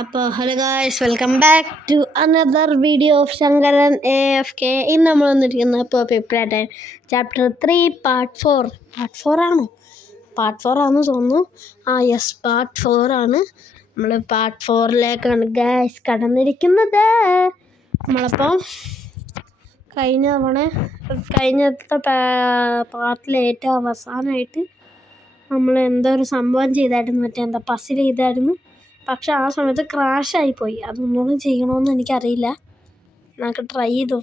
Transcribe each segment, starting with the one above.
അപ്പോൾ hello guys, welcome back to another video of Sankaran AFK. ഇന്ന് നമ്മൾ വന്നിരിക്കുന്നത് ഇപ്പോൾ പിപ്രാറ്റ് ചാപ്റ്റർ 3 പാർട്ട് 4 ആണോ? പാർട്ട് 4 ആണെന്ന് തോന്നുന്നു. യെസ്, പാർട്ട് 4 ആണ്. നമ്മൾ പാർട്ട് 4ലേക്കാണ് ഗായ്സ് കടന്നിരിക്കുന്നത്. നമ്മളപ്പോൾ കഴിഞ്ഞത്തെ പാർട്ടിലെ ഏറ്റവും അവസാനമായിട്ട് നമ്മൾ എന്തോ ഒരു സംഭവം ചെയ്തായിരുന്നു, എന്താ പസിൽ ചെയ്തായിരുന്നു. പക്ഷെ ആ സമയത്ത് ക്രാഷായിപ്പോയി. അതൊന്നും ചെയ്യണമെന്ന് എനിക്കറിയില്ല. നമുക്ക് ട്രൈ ചെയ്ത്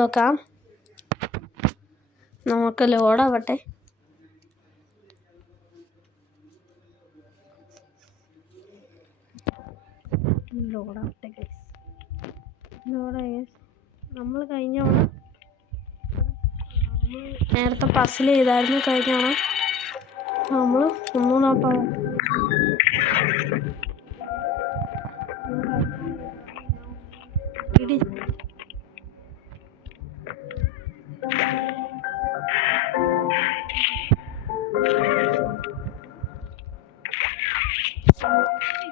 നോക്കാം. നമുക്ക് ലോഡാവട്ടെ. നമ്മൾ നേരത്തെ പസിൽ ചെയ്തായിരുന്നു. നമ്മൾ ഒന്നും നോക്കാം.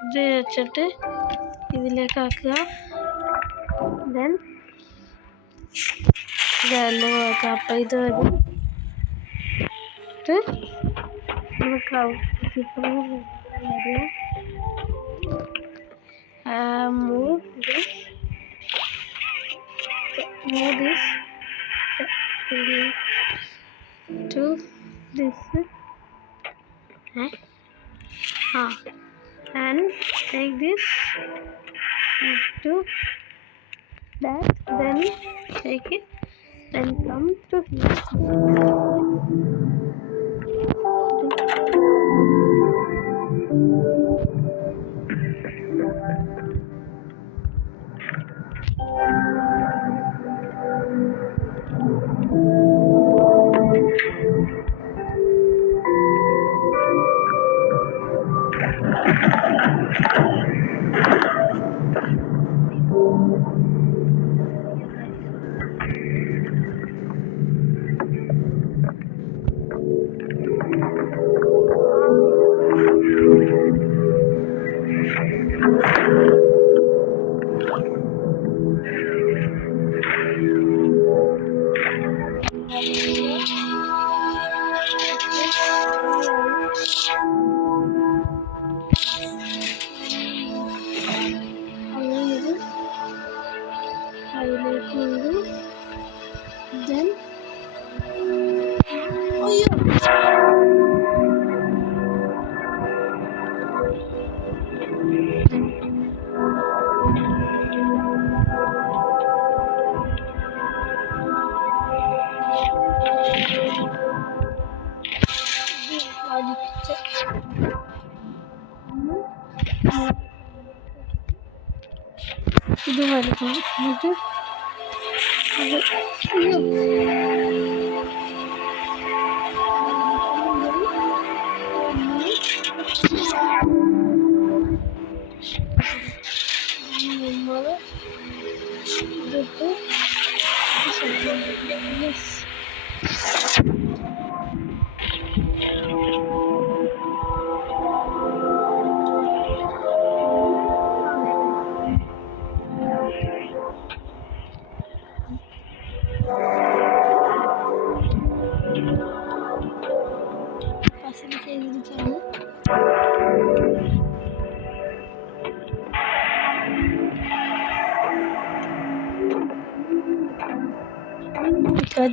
ഇത് വെച്ചിട്ട് ഇതിലേക്ക് ആക്കുക. ദെൻ ഇതെല്ലാം ആക്കുക. അപ്പം ഇത് move this to this and take this to that, then take it, then come to here. Then ഇത് വലിക്കണം. എന്നിട്ട്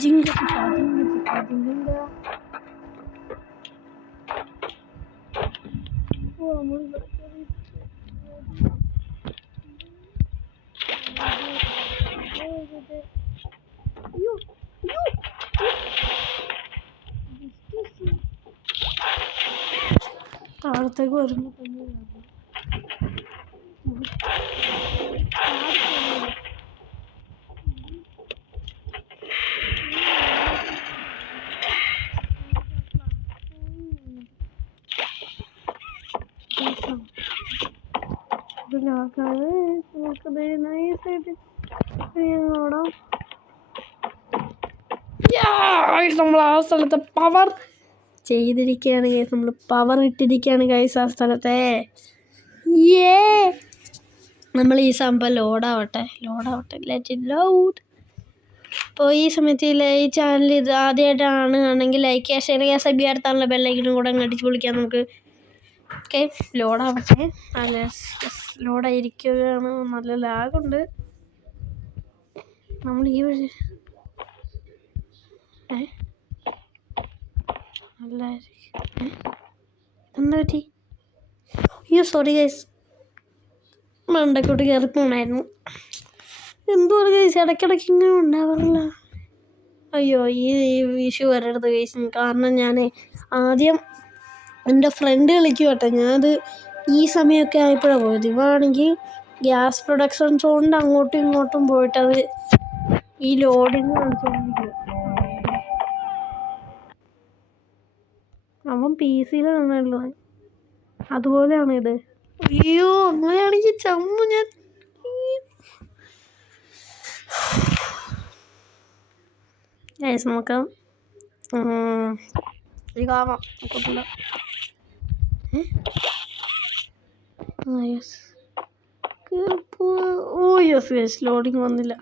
Jinga. താഴത്തേക്ക് വരുമ്പോൾ തന്നെ നമുക്കത് നൈസായിട്ട് ഓടാം. നമ്മൾ ആ സ്ഥലത്തെ പവർ ചെയ്തിരിക്കുകയാണ് ഗൈസ്. നമ്മൾ പവർ ഇട്ടിരിക്കുകയാണ് ഗൈസ് ആ സ്ഥലത്തെ. ഏ നമ്മൾ ഈ സംഭവം ലോഡാവട്ടെ. Let it load. അപ്പോൾ ഈ സമയത്ത് ഈ ചാനൽ ഇത് ആദ്യമായിട്ടാണ് ആണെങ്കിൽ ലൈക്ക് ചെയ്യുക, ഷെയർ ചെയ്യുക, സബ് അടുത്താണല്ലോ ബെല്ലൈക്കനും കൂടെ അങ്ങ് അടിച്ച് പൊളിക്കാം നമുക്ക്. ഓക്കെ, ലോഡാവട്ടെ. അല്ല ലോഡായിരിക്കുകയാണ്. നല്ല ലാഗുണ്ട്. നമ്മൾ ഈ വഴി എന്താ പറ്റി? അയ്യോ സോറി ഗൈസ്, മണ്ടക്കോട്ട് കയറി പോണായിരുന്നു. എന്തുവാണ് ഗൈസ്, ഇടയ്ക്കിടയ്ക്ക് ഇങ്ങനെ ഉണ്ടാവാറില്ല. അയ്യോ ഈ ഇഷ്യൂ വരരുത് ഗൈസ്. കാരണം ഞാൻ ആദ്യം എൻ്റെ ഫ്രണ്ട് കളിക്കും കേട്ടോ. ഞാനത് ഈ സമയമൊക്കെ ആയപ്പോഴാണ് പോയത്. ഇവാണെങ്കിൽ ഗ്യാസ് പ്രൊഡക്ഷൻ സോണിൻ്റെ അങ്ങോട്ടും ഇങ്ങോട്ടും പോയിട്ടത് ഈ ലോഡിങ് കളിച്ചുകൊണ്ടിരിക്കുക. അവൻ PC-ലാണല്ലോ, അതുപോലെയാണ് ഇത്. അയ്യോ അങ്ങനെയാണെങ്കിൽ ചമ്മു ഞാൻ. നമുക്ക് കാണാം. ഓ യെസ് യെസ്, ലോഡിങ് വന്നില്ല.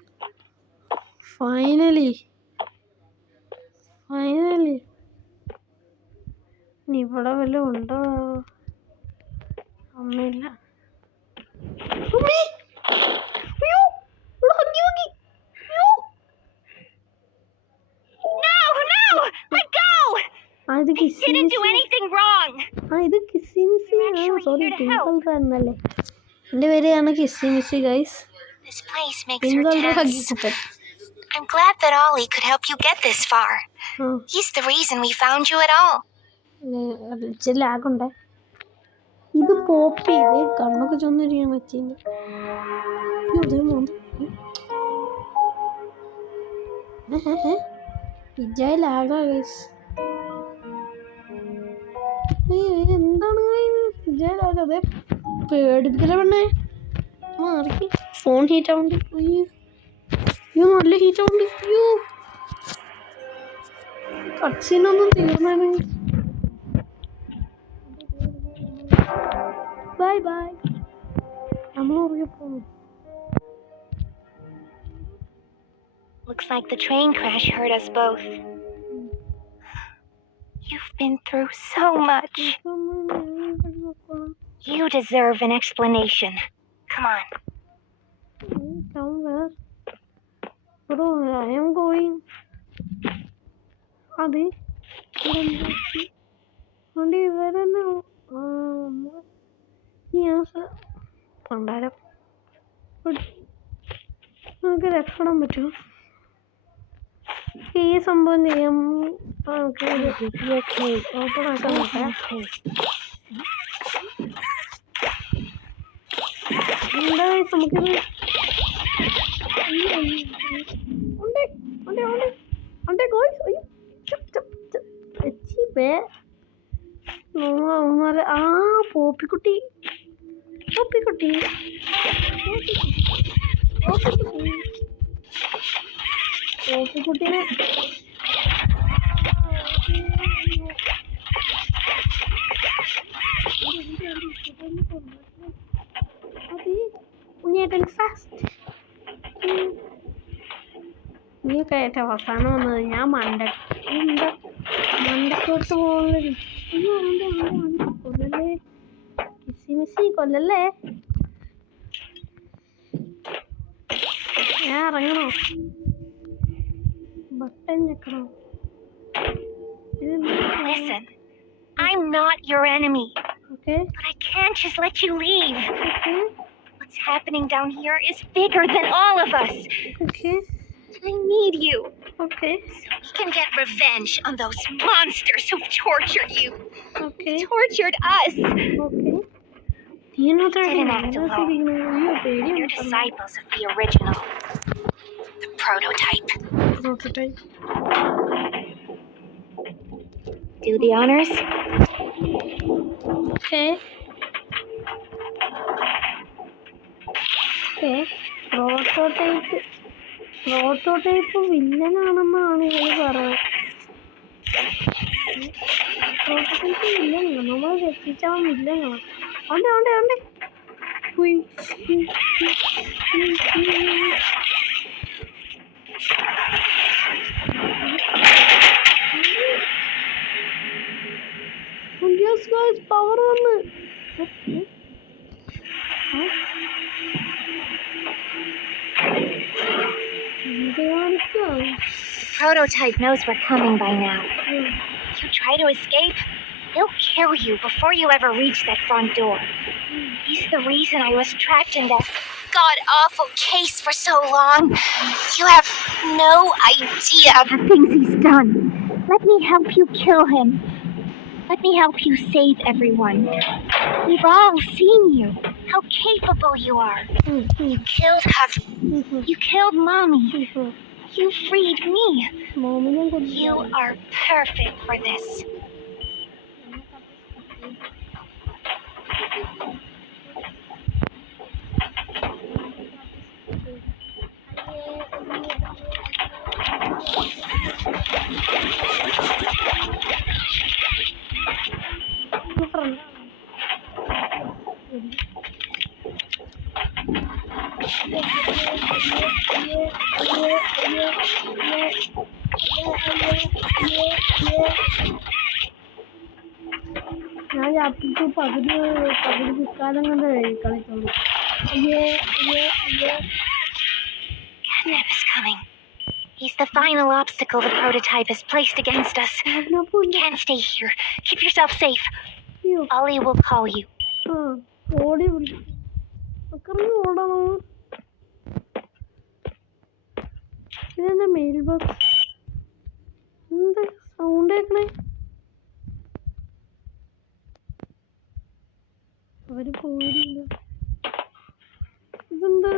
ഫൈനലി ഇവിടെ വല്ലതും ഉണ്ടോ? ഒന്നുമില്ല. ഇത് സോറി എന്നല്ലേ. എൻ്റെ പേരാണ് കിസ്സിമിസ്സി guys. I'm glad that Ollie could help you get this far. He's the reason we found you at all. ലാഗുണ്ടേ. ഇത് പോപ്പ് ചെയ്ത് കണ്ണൊക്കെ ചൊന്നിരിക്കാൻ പറ്റില്ല. വിജയ് ലാഗാ ഗൈസ്. എന്താണ് വിജയ് ലാഗ്? അതെ പേടിപ്പിക്കല പെണ്ണേ. മാറി ഫോൺ ഹീറ്റ് ആവുണ്ട്. അയ്യോ നല്ല ഹീറ്റ് ആവുണ്ട്. അയ്യോ കട്ട്സീനൊന്നും തീർന്നാണ്. ബൈ നമ്മൾ ഉറങ്ങി പോകുന്നു. Looks like the train crash hurt us both. You've been through so much. You deserve an explanation. Come on. Somewhere. Bro, I am going. Adi. Only where now? Yes. Pandara. നമുക്ക് രക്ഷപ്പെടാൻ പറ്റുമോ? ഈ സംഭവം ചെയ്യാം. Open ആക്കാൻ നോക്കാം. എന്താ നമുക്കിത് പോപ്പിക്കുട്ടി പോപ്പിക്കുട്ടീനെ നീ കയറ്റ അവസാനം വന്നത്. ഞാൻ മണ്ടക്കോട്ട് പോകുന്നത്. കൊല്ലല്ലേ കിസ്സിമിസ്സി, കൊല്ലല്ലേ. ഞാൻ ഇറങ്ങണോ? Button ഞെക്കണോ? Listen, I'm not your enemy. Okay. But I can't just let you leave. Okay. What's happening down here is bigger than all of us. Okay. I need you. Okay. So we can get revenge on those monsters who've tortured you. Okay. Tortured us. Okay. You know that Didn't act alone. You're disciples of the original. The prototype. Do the honors. Okay. Prototype വില്ലനാണെന്നാണ് ഇവര് പറയുന്നത്. ഇല്ലല്ലോ നമ്മൾ രക്ഷിച്ചാൽ ഇല്ലല്ലോ. ഉണ്ട് ഉണ്ട് ഉണ്ട്. ഉയ്. പവർ വന്ന് Prototype knows we're coming by now. You try to escape, he'll kill you before you ever reach that front door. He's the reason I was trapped in that god-awful case for so long. You have no idea of the things he's done. Let me help you kill him. Let me help you save everyone. We've all seen you, how capable you are. You killed Huff. You killed Mommy. You freed me. You are perfect for this. ഞാൻ chapter പകുതി വിൽക്കാലം കൊണ്ട് കളിച്ചോളൂ. Catnap is coming. He's the final obstacle the prototype has placed against us. You can't stay here. Keep yourself safe. Ollie will call you. ഓടി ഓടണം. ഇതെന്താ mail box? എന്താ sound കേൾക്കണേ? അവര് പോയില്ല. ഇതെന്താ?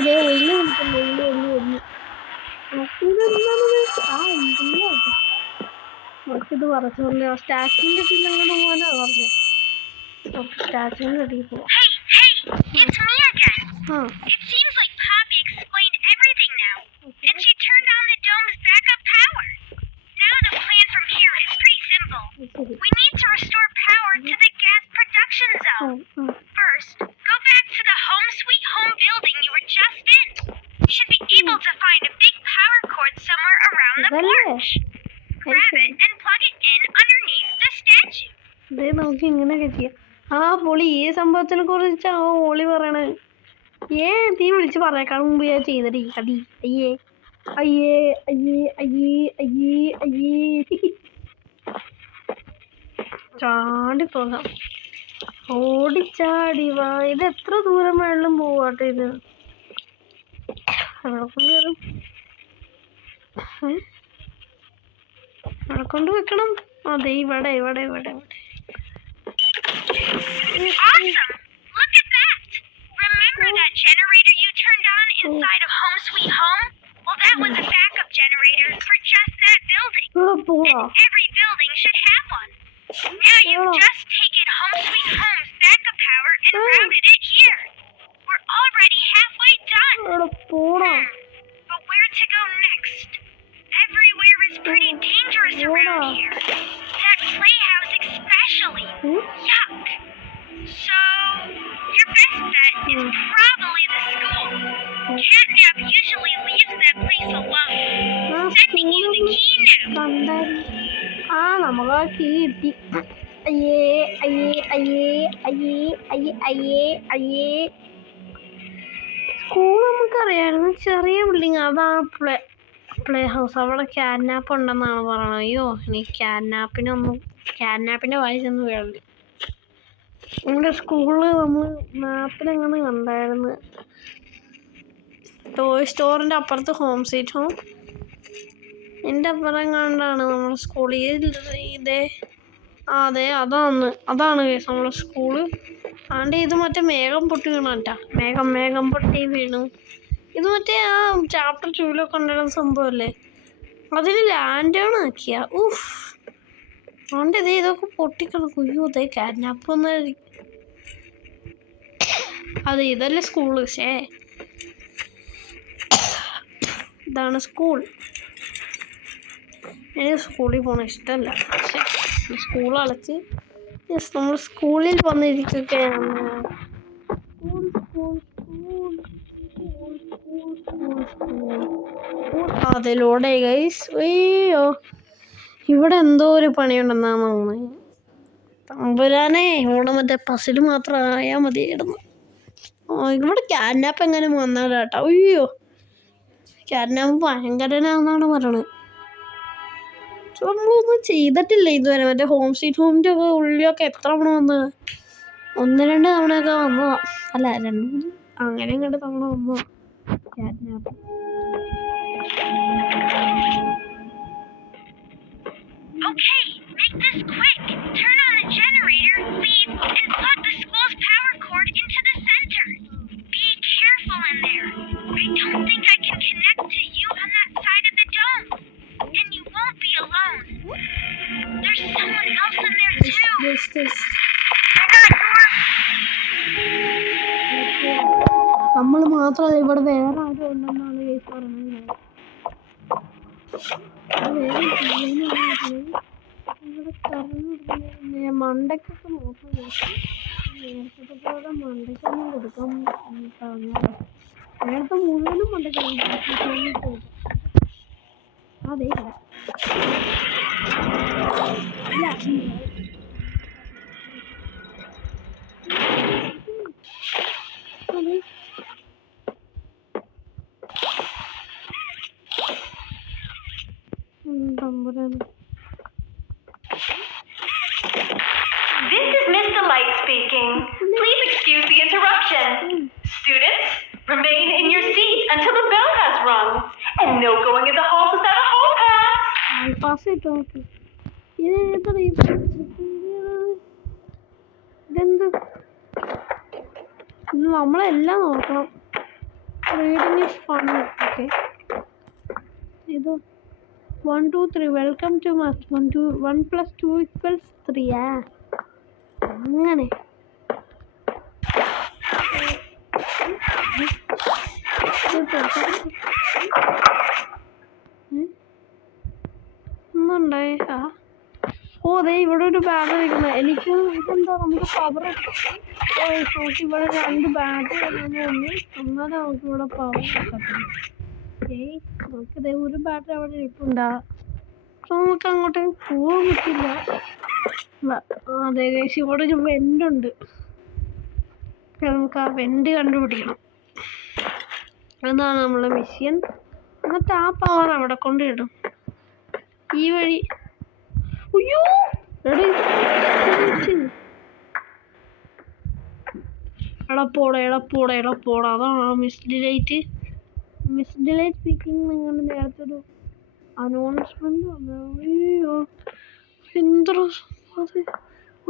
അതെ ഒഴിഞ്ഞു കൊടുക്കുന്നു. നമുക്കിത് പറച്ചോണ്ട് സ്റ്റാച്ചുവിന്റെ അങ്ങോട്ട് പോകാനാ പറഞ്ഞത്. സ്റ്റാച്ചുവിന്റെ അടിയിൽ പോവാം. It's me again. It seems like Poppy explained everything now, and she turned on the dome's backup power. Now the plan from here is pretty simple. We need to restore power to the gas production zone. First, go back to the Home Sweet Home building you were just in. You should be able to find a big power cord somewhere around the porch. Grab it and plug it in underneath the statue. ഇതേ നമുക്ക് ഇങ്ങനെയൊക്കെ ചെയ്യാം. ആ പൊളി ഈ സംഭവത്തിനെ കുറിച്ച് ആ ഓളി പറയണേ. തീ വിളിച്ച് പറയേക്കാൾ മുമ്പ് ഞാൻ ചെയ്തടി അടി. അയ്യേ ചാടി പോകാം. ഓടിച്ചാടി വാ. ഇത് എത്ര ദൂരം വേണമെങ്കിലും പോവാട്ടെ. ഇത് അവിടെ കൊണ്ട് വെക്കണം. അതെ ഇവിടെ. Awesome! Look at that! Remember that generator you turned on inside of Home Sweet Home? Well, that was a backup generator for just that building. And every building should have one. Now you've just taken Home Sweet Home's backup power and routed it here. We're already halfway done. But where to go next? Everywhere is pretty dangerous around here. That playhouse especially. Yuck! So, your best bet is probably the school. Catnap usually leaves that place alone. Sending you the key now. നമുക്ക് ആ key കിട്ടി. അയ്യേ school നമുക്കറിയായിരുന്നു. ചെറിയ building. അതാണ് play house. അവിടെ ക്യാഡ്നാപ്പ് ഉണ്ടെന്നാണ് പറയണത്. അയ്യോ എനിക്ക് ക്യാഡ്നാപ്പിൻ്റെ വായിച്ചൊന്നും കേൾക്കില്ല. നമ്മുടെ സ്കൂളിൽ നമ്മൾ മാപ്പിലെങ്ങനെ കണ്ടായിരുന്നു. ടോയ് സ്റ്റോറിൻ്റെ അപ്പുറത്ത് ഹോം സ്വീറ്റ് ഹോം. എൻ്റെ അപ്പുറം കണ്ടാണ് നമ്മുടെ സ്കൂളിൽ. അതെ അതാണ് നമ്മുടെ സ്കൂള്. ആണ്ട് ഇത് മറ്റേ മേഘം പൊട്ടി വീണാട്ടാ. മേഘം പൊട്ടി വീണു. ഇത് മറ്റേ ആ ചാപ്റ്റർ 2 ഉണ്ടായിരുന്ന സംഭവമല്ലേ. അതിന് ലാൻഡേൺ ആക്കിയ ഊഫ് അതുകൊണ്ട് ഇതൊക്കെ പൊട്ടിക്കിടക്കും. അയ്യോ ഇതേ കാഡ്നാപ്പ് ഒന്നായിരിക്കും. അതെ ഇതല്ലേ സ്കൂള്. ഇതാണ് സ്കൂൾ. എനിക്ക് സ്കൂളിൽ പോകണ ഇഷ്ടമല്ല. സ്കൂൾ അടച്ച് നമ്മൾ സ്കൂളിൽ വന്നിരിക്കുകയാണ്. അതിലൂടെ ഗൈസ് അയ്യോ ഇവിടെ എന്തോ ഒരു പണിയുണ്ടെന്നാണ് തോന്നുന്നത്. തമ്പുരാനെ ഇവിടെ മറ്റേ പസിൽ മാത്രം ആയാൽ മതിയായിരുന്നു. ഇവിടെ കാഡ്നാപ്പ് എങ്ങനെ വന്നാലും കേട്ടോ. അയ്യോ കാഡ്നാപ്പ് ഭയങ്കരനാന്നാണ് പറയണത്. നമ്മളൊന്നും ചെയ്തിട്ടില്ല ഇതുവരെ. മറ്റേ ഹോം സ്വീറ്റ് ഹോമിൻ്റെ ഒക്കെ ഉള്ളിലൊക്കെ എത്ര തവണ വന്നത്? 1-2 തവണയൊക്കെ വന്നതാ. അല്ല 2-3 അങ്ങനെ 2 തവണ വന്നതാ കാഡ്നാപ്പ്. Okay, make this quick. Turn on the generator, leave, and plug the school's power cord into the center. Be careful in there. I don't think I can connect to you on that side of the dome. And you won't be alone. There's someone else in there too. നമ്മൾ മാത്രമല്ല ഇവിടെ വേറെ ആരും ഉണ്ടെന്നാണ് case പറഞ്ഞത്. ഇവിടെ മണ്ടയ്ക്കൊക്കെ നോക്കാൻ നേരത്തെ പോലെ മണ്ടയ്ക്കൊന്നും കൊടുക്കാൻ പറഞ്ഞാലോ. നേരത്തെ മുഴുവനും മണ്ടയ്ക്ക് അതെ This is Mr. Light speaking. Please excuse the interruption. Students, remain in your seat until the bell has rung. And no going in the halls without a hall pass. Pass ചെയ്തോ. ഇതെന്ത് നമ്മളെല്ലാം നോക്കണം. Reading is fun. ഓക്കെ ഇത് 1 2 3 welcome to maths 1 + 2 = 3 അങ്ങനെ ഒന്നുണ്ടായി. ഓ അതെ ഇവിടെ ഒരു bag ഇരിക്കുന്നത്. എനിക്ക് ഇതെന്താ നമുക്ക് പവർ നമുക്ക് ഇവിടെ 2 ബാഗ് വരുന്നതെന്ന് എന്നാലും നമുക്ക് ഇവിടെ പവർ കിട്ടത്തില്ല. നമുക്കിതേ ഒരു ബാറ്ററി അവിടെ ഇരിപ്പുണ്ടാ. നമുക്ക് അങ്ങോട്ട് പോകാൻ പറ്റില്ല. അതെ ഗൈസ് ഇവിടെ ഒരു വെൻ്റുണ്ട്. നമുക്ക് ആ വെൻ്റ് കണ്ടുപിടിക്കണം. അതാണ് നമ്മളെ മിഷൻ. എന്നിട്ട് ആ പവർ അവിടെ കൊണ്ടിടും. ഈ വഴി അയ്യോ എടപ്പോട അതാണ് മിസ്ഡ് ലൈറ്റ് സ്പീക്കിംഗ്. നിങ്ങൾ നേരത്തെ ഒരു അനൗൺസ്മെന്റ് വന്നു. അയ്യോ എന്തോ അത്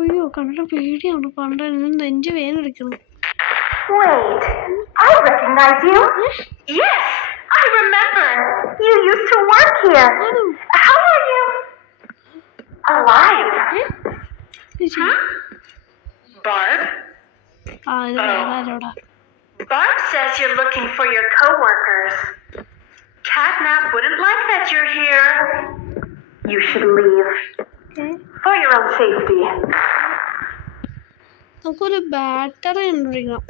അയ്യോ കണ്ട പേടിയാണ്. കണ്ട നെഞ്ച് വേദനിക്കുന്നു. Wait, I recognize you. Yes, I remember. You used to work here. How are you? Alive? Huh? Barb? Barb says you're looking for your co-workers. Catnap wouldn't like that you're here. You should leave. For your own safety. നമുക്കൊരു battery കണ്ടുപിടിക്കണം.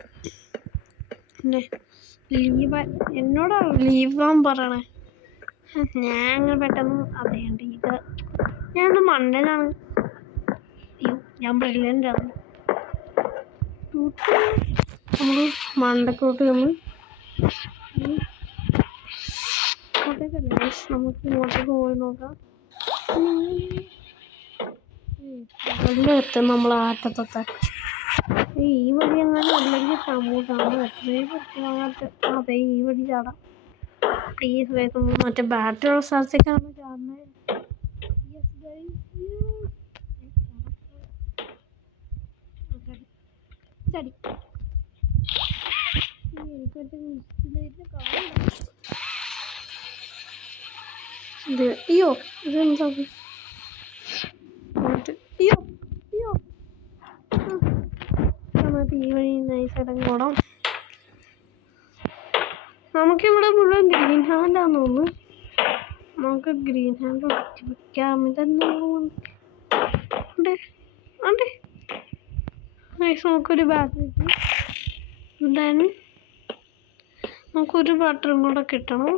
പിന്നെ എന്നോടാണ് ലീവാൻ പറയണേ. ഞാൻ അങ്ങനെ പെട്ടെന്ന് അറിയണ്ട. ഇത് ഞാനത് മണ്ടനാണ്. ഞാൻ ബ്രില്യൻ്റാണ്. നമ്മൾ മണ്ടക്കോട്ട് നമുക്ക് ഇങ്ങോട്ടേക്ക് പോയി നോക്കാം. എല്ലാം എത്തും നമ്മൾ ആറ്റത്തൊക്കെ. ഈ വഴി എങ്ങനെ അല്ലെങ്കിൽ അങ്ങോട്ടാണ് എത്രയും അങ്ങോട്ട്. അതെ ഈ വഴി ചാടാം. പ്ലീസ് വേഗം മറ്റേ ബാറ്ററി ഉള്ള സ്ഥലത്തേക്കാണ് ചാടുന്നത്. ചടി ഇത് അയ്യോ ഇതെന്താ അയ്യോ അയ്യോ നമുക്ക് ഈ വഴി നൈസായിട്ട് ഓടാം. നമുക്കിവിടെ മുഴുവൻ ഗ്രീൻ ഹാൻഡാന്ന് തോന്നുന്നു. നമുക്ക് ഗ്രീൻ ഹാൻഡ് വെക്കാം. ഇതന്നെ നമുക്കൊരു ബാറ്ററി ദെൻ നമുക്കൊരു ബാറ്ററിയും കൂടെ കിട്ടണം.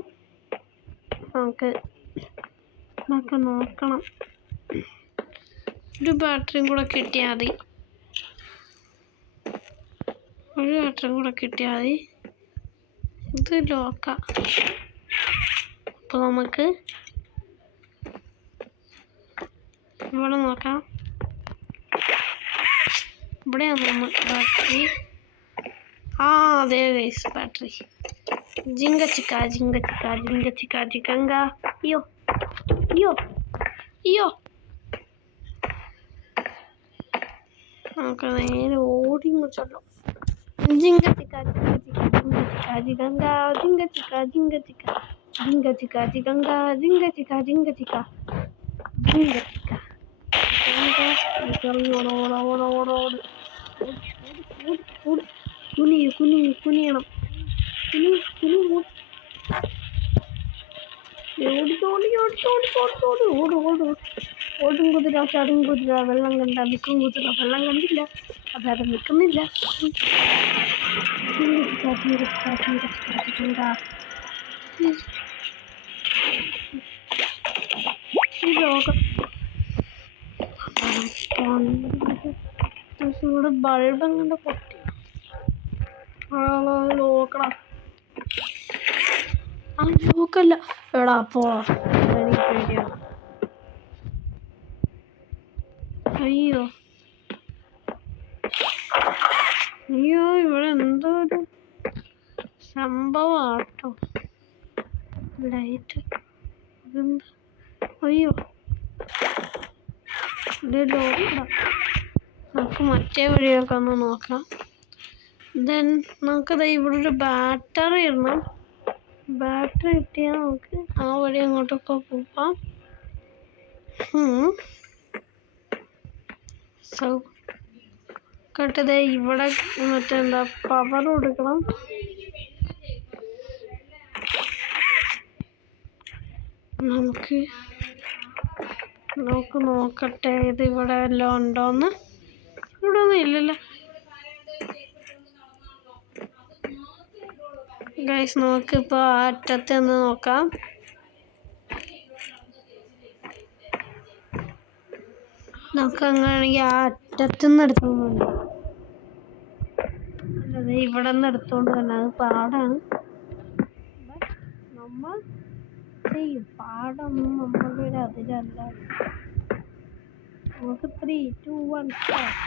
നമുക്ക് നോക്കണം. ഒരു ബാറ്ററിയും കൂടെ കിട്ടിയാൽ മതി. ഇത് ലോക്കാം. അപ്പോൾ നമുക്ക് ഇവിടെ നോക്കാം. ഇവിടെയാണ് നമുക്ക് ബാറ്ററി. അതെ ഗൈസ് ബാറ്ററി. ജിങ്ക ചിക്ക ജിങ്കങ്ക. അയ്യോ നമുക്ക് നേരെ ഓടി മുച്ചല്ലോ. ജിങ്ക ചിക്ക ജിങ്കങ്ക ജിങ്ക ചിക്ക ജിങ്കങ്ക ജിങ്ക ചിക്ക. കുനിയണം. ഓടും കുതിര ചാടും കുതിര വെള്ളം കണ്ട നിൽക്കും കുതിര വെള്ളം കണ്ടില്ല അതാരും നിൽക്കുന്നില്ല. ഈ ലോകം ഇവിടെ ബൾബ് എങ്ങനെ പൊട്ടി നോക്കണം. നോക്കല്ല എടാ പോ. അയ്യോ ഇവിടെ എന്തോ ഒരു സംഭവമാട്ടോ. ലൈറ്റ് ഇതെന്താ? അയ്യോ ഇത് നോക്കണം. നമുക്ക് മറ്റേ വഴിയൊക്കെ ഒന്ന് നോക്കാം. ദെൻ നമുക്കത് ഇവിടെ ഒരു ബാറ്ററി ഇടണം. ബാറ്ററി കിട്ടിയാൽ നമുക്ക് ആ വഴി അങ്ങോട്ടൊക്കെ പോവാം. സോ കേട്ടത് ഇവിടെ മറ്റെന്താ പവർ കൊടുക്കണം. നമുക്ക് നോക്കട്ടെ ഇത് ഇവിടെ എല്ലാം ഉണ്ടോന്ന്. ഇവിടെ ഒന്നും ഇല്ലല്ലോ ഗൈസ്. നമുക്കിപ്പോൾ അറ്റത്ത് നിന്ന് നോക്കാം. നമുക്ക് അങ്ങനെയാണെങ്കിൽ ആ അറ്റത്തുനിന്ന് എടുത്തോണ്ട് അല്ലാതെ ഇവിടെ നിന്ന് എടുത്തോണ്ട് തന്നെ അത് പാടാണ്. നമ്മൾ ചെയ്യും. പാടൊന്നും നമ്മളുടെ ഒരു അതിലല്ല. നമുക്ക് 3, 2, 1 സ്റ്റാർട്ട്.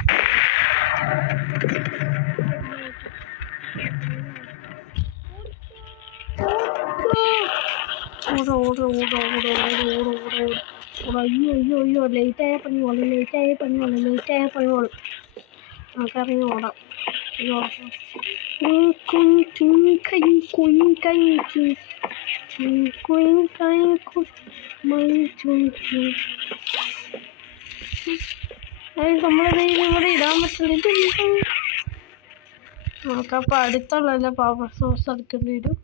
അയ്യോ ലേറ്റായ പണിയോള്. നമുക്കറിയാം ഓടാം. നമ്മളത് ഇവിടെ ഇടാൻ പറ്റില്ല. നമുക്കപ്പോൾ അടുത്തുള്ള പവർ സോഴ്സ് എടുക്കേണ്ടി വരും.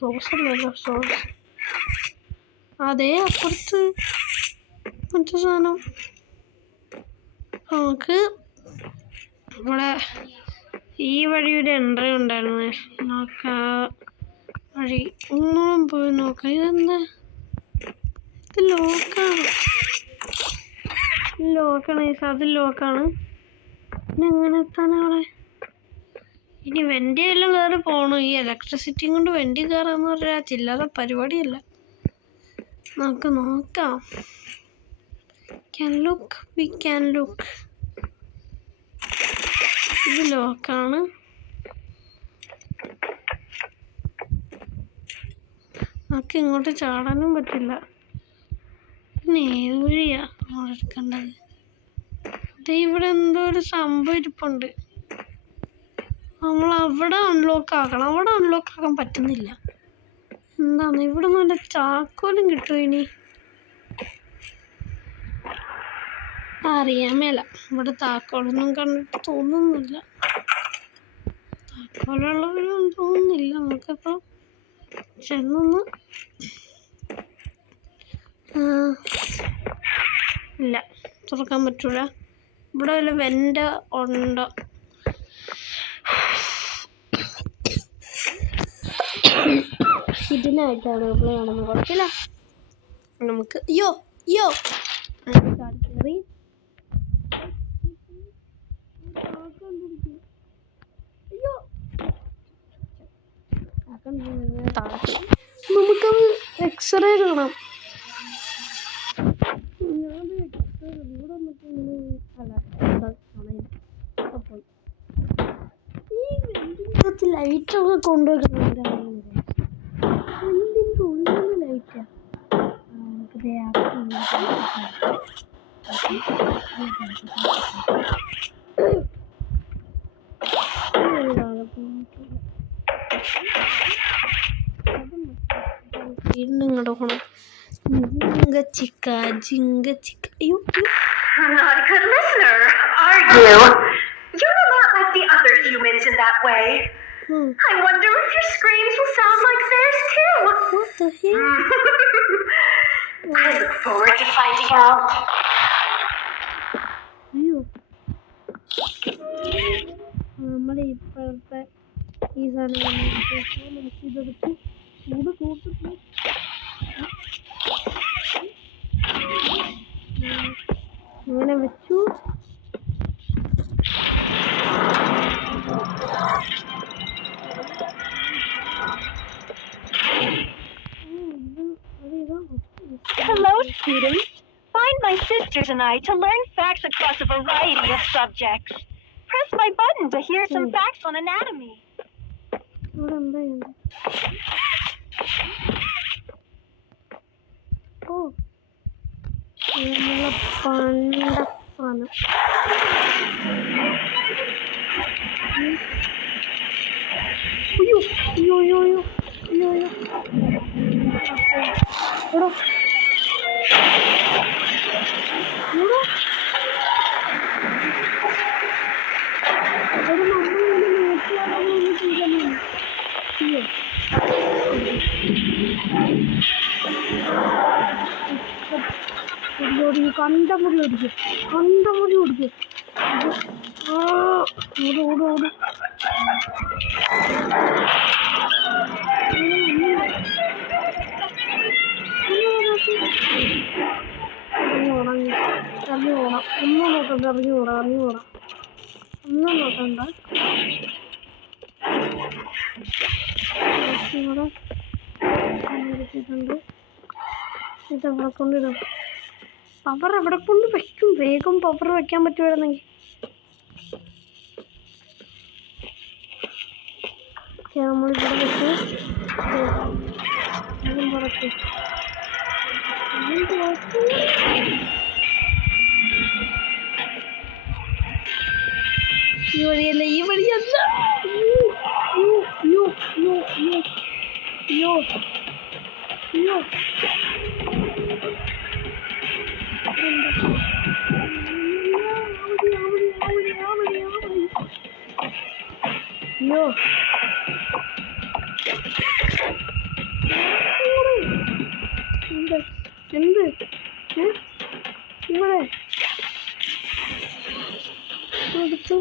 സോഴ്സ് അതേ അപ്പുറത്ത് മറ്റു സാധനം. നമുക്ക് ഇവിടെ ഈ വഴി ഒരു എൻട്രി ഉണ്ടായിരുന്നു. നോക്കാം വഴി ഒന്നും പോയി നോക്കാം. ഇതെന്താ? ഇത് ലോക്കാണ്. അത് ലോക്കാണ്. പിന്നെ എങ്ങനെ എത്താൻ അവിടെ? ഇനി വെണ്ടി എല്ലാം കയറി പോകണം. ഈ ഇലക്ട്രിസിറ്റി കൊണ്ട് വെണ്ടി കയറാന്ന് പറഞ്ഞാൽ ചില്ലറ പരിപാടിയല്ല. നമുക്ക് നോക്കാം. We can look. ഇത് ലോക്കാണ്. നമുക്ക് ഇങ്ങോട്ട് ചാടാനും പറ്റില്ല. പിന്നെ ഏത് വഴിയാ എടുക്കേണ്ടത്? ഇവിടെ എന്തോ ഒരു സംഭവം ഇരിപ്പുണ്ട്. നമ്മൾ അവിടെ അൺലോക്ക് ആക്കണം. അവിടെ അൺലോക്ക് ആക്കാൻ പറ്റുന്നില്ല. എന്താണ് ഇവിടെ നല്ല ചാക്കോലും കിട്ടുമോ ഇനി? അറിയാൻ മേല. ഇവിടെ താക്കോലൊന്നും കണ്ടിട്ട് തോന്നുന്നില്ല. താക്കോലുള്ളവരും തോന്നുന്നില്ല. നമുക്കിപ്പോൾ ചെന്നൊന്ന് ഇല്ല, തുറക്കാൻ പറ്റൂല. ഇവിടെ വല്ല വെൻ്റ ഉണ്ടോ? ഇതിനായിട്ടാണ് നമ്മൾ നടന്ന് കുഴപ്പമില്ല. നമുക്ക് അയ്യോ കയറി നമുക്കത് എക്സ്റേ കാണാം. ഇവിടെ വന്നിട്ട് പോയി ഈ വെന്റിനകത്ത് ലൈറ്റൊക്കെ കൊണ്ടുവരുന്നുണ്ട്. എന്തിൻ്റെ ഉള്ളിൽ ലൈറ്റാ? നമുക്കിത് നിങ്ങളുടെ ഗുണം ജിങ്ക ചിക്ക. അയ്യോ, Not a good listener, are you? You're a lot like the other humans in that way. I wonder if your screams will sound like theirs too. what the hell? I look forward to finding out. അയ്യോ, നമ്മുടെ ഇപ്പോഴത്തെ ഈ സാധനം നമുക്ക് ഇതെടുത്ത് ചൂട് കൂട്ടിട്ട് അങ്ങനെ വെച്ചു. Hello, students. Find my sisters and I to learn facts across a variety of subjects. Press my button to hear some facts on anatomy. ഇവിടെ എന്താ? ഓ, നമ്മളെ പണ്ടപ്പാണ്. അയ്യോ അയ്യോ അയ്യോ അയ്യോ അയ്യോ അയ്യോ എടോ കണ്ടമുടി ഓടിക്കും. ഓട് ഇറങ്ങി പോണം. ഒന്നും നോക്കണ്ട, ഇറങ്ങി പോണം. ഒന്നും നോക്കണ്ട. ഇതവിടെ കൊണ്ടിടും. പവർ എവിടെ കൊണ്ട് വയ്ക്കും? വേഗം പവർ വയ്ക്കാൻ പറ്റുമായിരുന്നെങ്കിൽ. നമ്മളിവിടെ വെച്ച് പുറത്ത് ഈ വഴിയല്ല. എന്ത് ഇവിടെ എടുത്തു.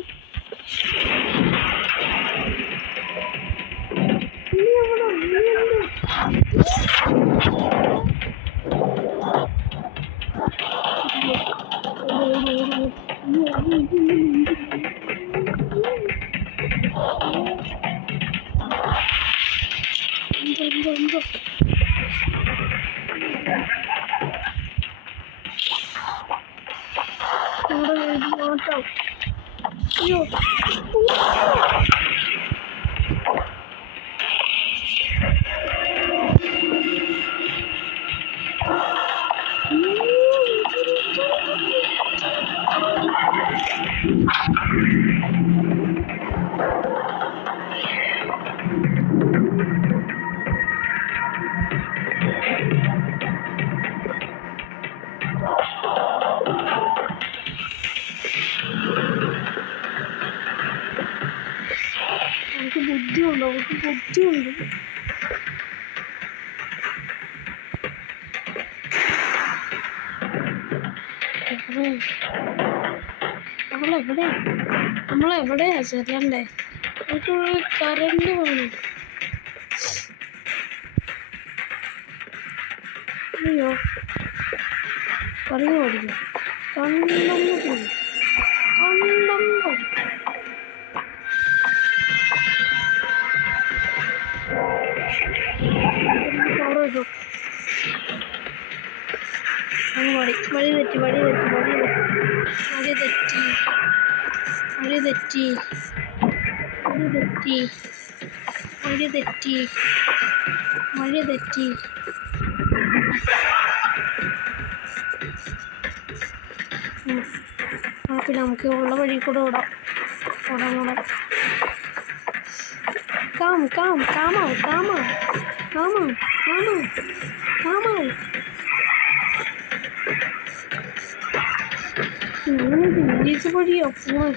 മാറ്റാം. അയ്യോ ബുദ്ധിയുണ്ട്, അവൾക്ക് ബുദ്ധിയുണ്ട്. നമ്മളെവിടെയാ ചെല്ലണ്ടേ? നമുക്ക് കറണ്ട് വേണം. അയ്യോ പറഞ്ഞു പഠിക്കും. വഴി തെറ്റി. പിന്നെ നമുക്ക് ഉള്ള വഴി കൂടെ ഓടാം. Come on. ഇംഗ്ലീഷ് വഴിയോ പോവാൻ?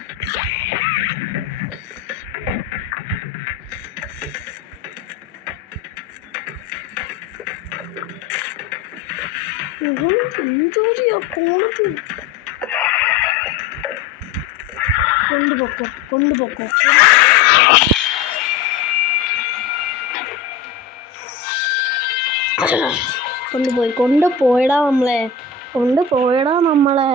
എന്തോരിയാ പോണത്? കൊണ്ടുപോക്കോ കൊണ്ടുപോയടാ നമ്മളെ കൊണ്ടുപോയടാ നമ്മളെ.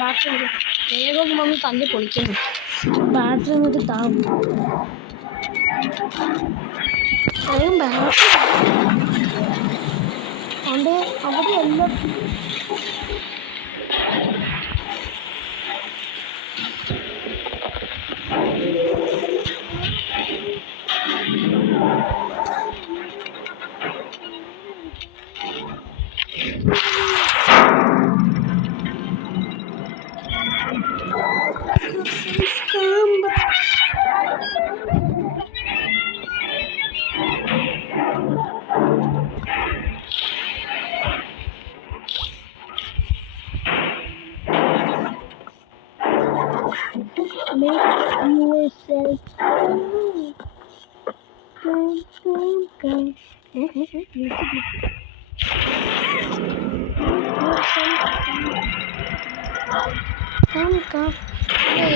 ബാറ്ററി വേഗം വന്ന് തല്ലി പൊളിക്കുന്നു. ബാറ്ററി എന്നിട്ട് താവും. ബാറ്ററി അവിടെ എല്ലാം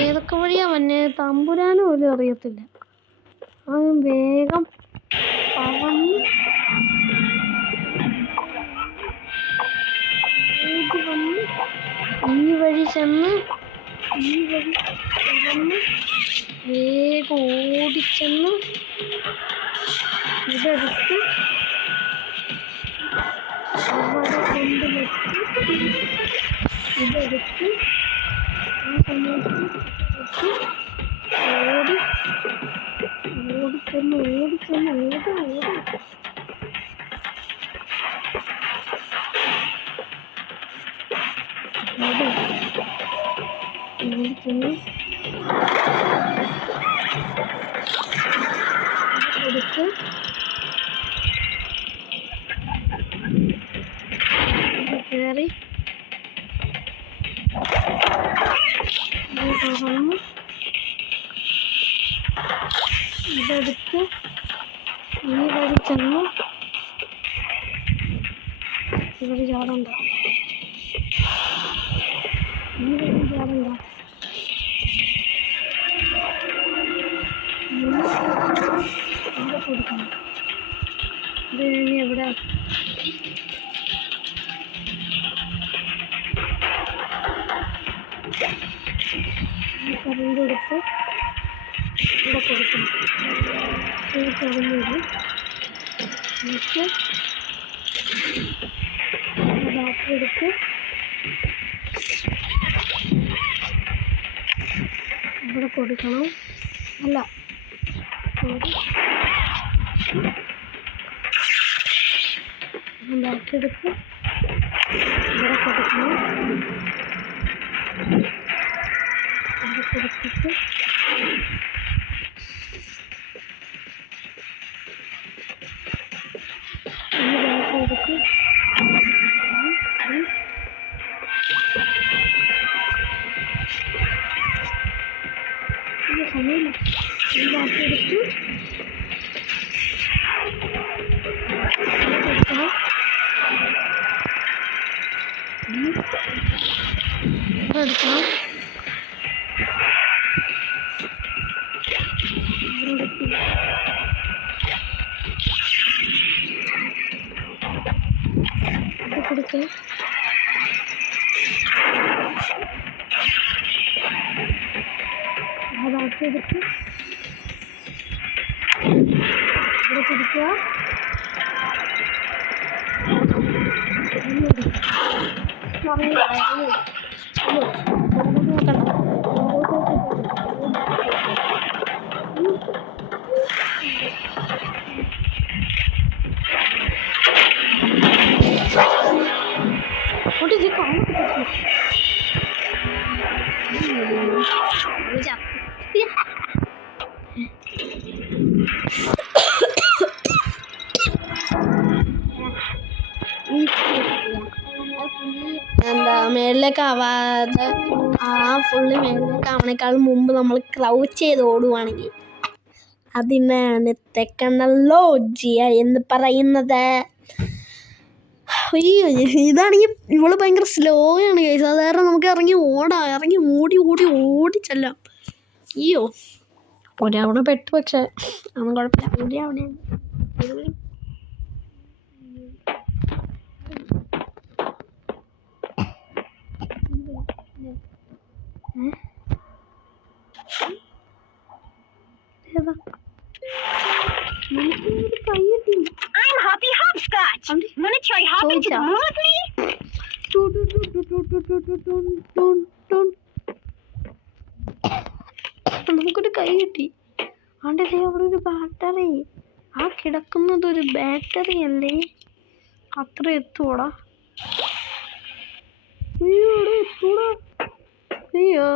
ഏതൊക്കെ വഴിയാ വന്നെ? തമ്പുരാനും പോലും അറിയത്തില്ല. അതും വേഗം പറന്ന് ഈ വഴി ചെന്ന് വേഗം ഓടിച്ചെന്ന് ഇതെടുത്ത് അവിടെ കൊണ്ട് വെച്ച് ഇതെടുത്ത് ആ സമയത്ത് ഓടിച്ചെന്ന് എടുത്ത് കയറി തുറന്ന് ഇതെടുത്ത് ഈ വഴി ചെന്ന് ഇവിടെ ചാടണ്ട ഇവിടെ കൊടുക്കണം. ഇത് കഴിഞ്ഞ് എവിടെ കറിയുടെ എടുത്ത് ഇവിടെ കൊടുക്കണം. ഇത് കറിഞ്ഞത് എന്നിട്ട് ബാക്കി എടുത്ത് ഇവിടെ കൊടുക്കണം. അല്ല ബാക്കെടുത്ത് ഇവിടെ കൊടുക്കണം. ഇവിടെ കൊടുത്തിട്ട് ഈ ബാക്കെടുത്ത് സമയമില്ല. ഈ ബാക്കെടുത്ത് എടുക്കണം. കൊടുക്കുക. അതാക്കിയെടുത്ത് ഇവിടെ പിടിക്കുക. എന്താ മേളിലേക്ക് ആവാതെ ഫുള്ള് മേളിലേക്ക് ആവണേക്കാളും മുമ്പ് നമ്മൾ ക്രൗച്ച് ചെയ്ത് ഓടുവാണെങ്കിൽ അതിനാണ് ടെക്നോളജി എന്ന് പറയുന്നത്. അയ്യോ, ഇതാണെങ്കിൽ ഇവള് ഭയങ്കര സ്ലോ ആണ് കേസ്. അത് കാരണം നമുക്ക് ഇറങ്ങി ഓടി ചെല്ലാം. അയ്യോ, ഒരവണ പെട്ടു. പക്ഷെ അതൊന്നും കുഴപ്പമില്ല. ഒരവണയാണ്. I'm Hoppy Hopscotch. Wanna try hopping to the moon with me? നമുക്കൊരു കൈ കിട്ടി. അവിടെ അവിടെ ഒരു ബാറ്ററി. ആ കിടക്കുന്നത് ഒരു ബാറ്ററി അല്ലേ? അത്ര എത്തൂടാ. അയ്യോ, ഇവിടെ എത്തൂടാ. അയ്യോ,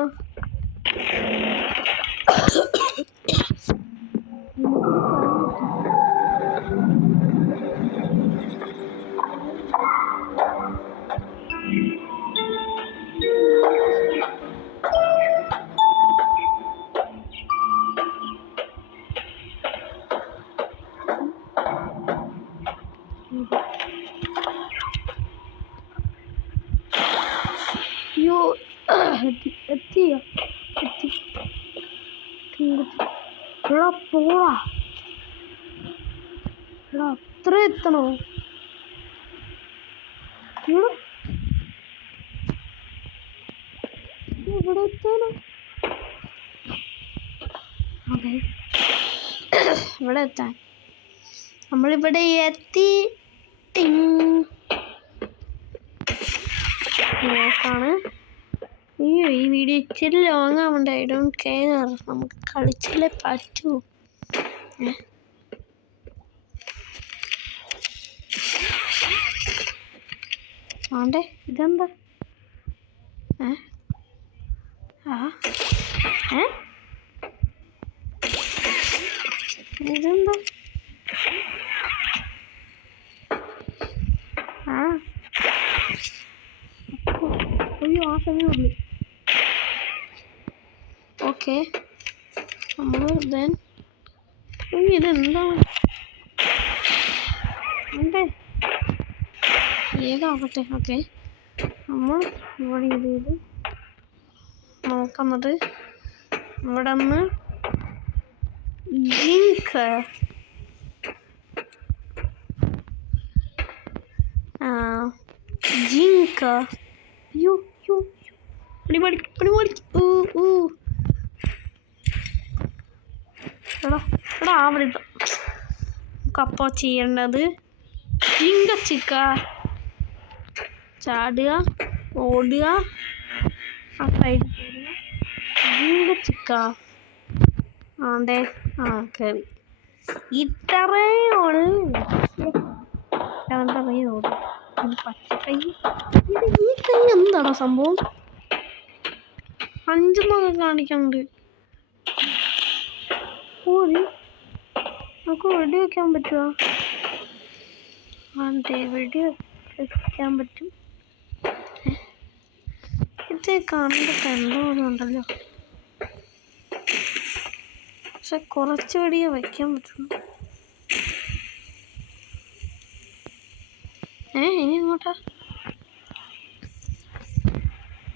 എത്തി. പോവാ. അത്ര എത്തണോ? ഇവിടെ എത്താനോ? അതെ, ഇവിടെ എത്താൻ നമ്മളിവിടെ എത്തി. നോക്കാണ്. അയ്യോ, ഈ വീഡിയോ ഇച്ചിരി ലോങ് ആവണ്ട. I don't care. നമുക്ക് കളിച്ചാലേ പറ്റൂ. ആണ്ടേ, ഇതെന്താ? ഇതെന്താ? അയ്യോ, ആ സമയമുള്ളൂ. ഓക്കെ, നമ്മൾ ഇതെന്താണ്? ഉണ്ടേ, ഏതാവട്ടെ. ഓക്കെ, നമ്മൾ ഇവിടെ ഇത് ചെയ്ത് നോക്കുന്നത് ഇവിടെ നിന്ന് ജിങ്ക് എടാ അവിടെ നമുക്കപ്പോൾ ചെയ്യേണ്ടത് ചിക്ക ചാടുക, ഓടുക, ആ സൈഡ് ചിക്ക. ആണ്ടേ, കയറി. ഇത്രയേ ഉള്ളൂ. അറിയോ പച്ചക്കൈ ഈ കൈ എന്താണോ സംഭവം 5 കാണിക്കുന്നുണ്ട് നമുക്ക് വെടി വെക്കാൻ പറ്റുമോ അതെ വെടി വെക്കാൻ പറ്റും ഇത് കണ്ടിട്ട് എന്തോ ഉണ്ടല്ലോ പക്ഷെ കുറച്ച് വെടിയേ വെക്കാൻ പറ്റുള്ളൂ ഇനി എങ്ങോട്ടാ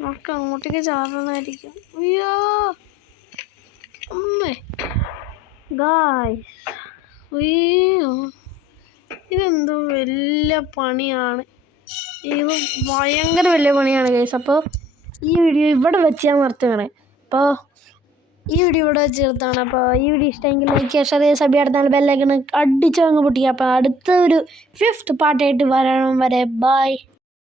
നമുക്ക് അങ്ങോട്ടേക്ക് ചാടണമായിരിക്കും അയ്യോ അമ്മേ ഗായ്സ് അയ്യോ ഇതെന്തോ വലിയ പണിയാണ് ഇത് ഭയങ്കര വലിയ പണിയാണ് ഗൈസ് അപ്പോൾ ഈ വീഡിയോ ഇവിടെ വെച്ച് ഞാൻ നിർത്തുകയാണ് അപ്പോൾ ഈ വീഡിയോ ഇവിടെ വെച്ച് നിർത്താണ് അപ്പോൾ ഈ വീഡിയോ ഇഷ്ടമെങ്കിൽ ലൈക്ക് ചെയ്യുക ഷെയർ ചെയ്യുക സബ് അടുത്താൽ ബെല്ലൈക്കൺ അടിച്ച് അങ്ങ് പൊട്ടിക്കുക അപ്പോൾ അടുത്ത ഒരു 5th പാർട്ടായിട്ട് വരണം വരെ ബൈ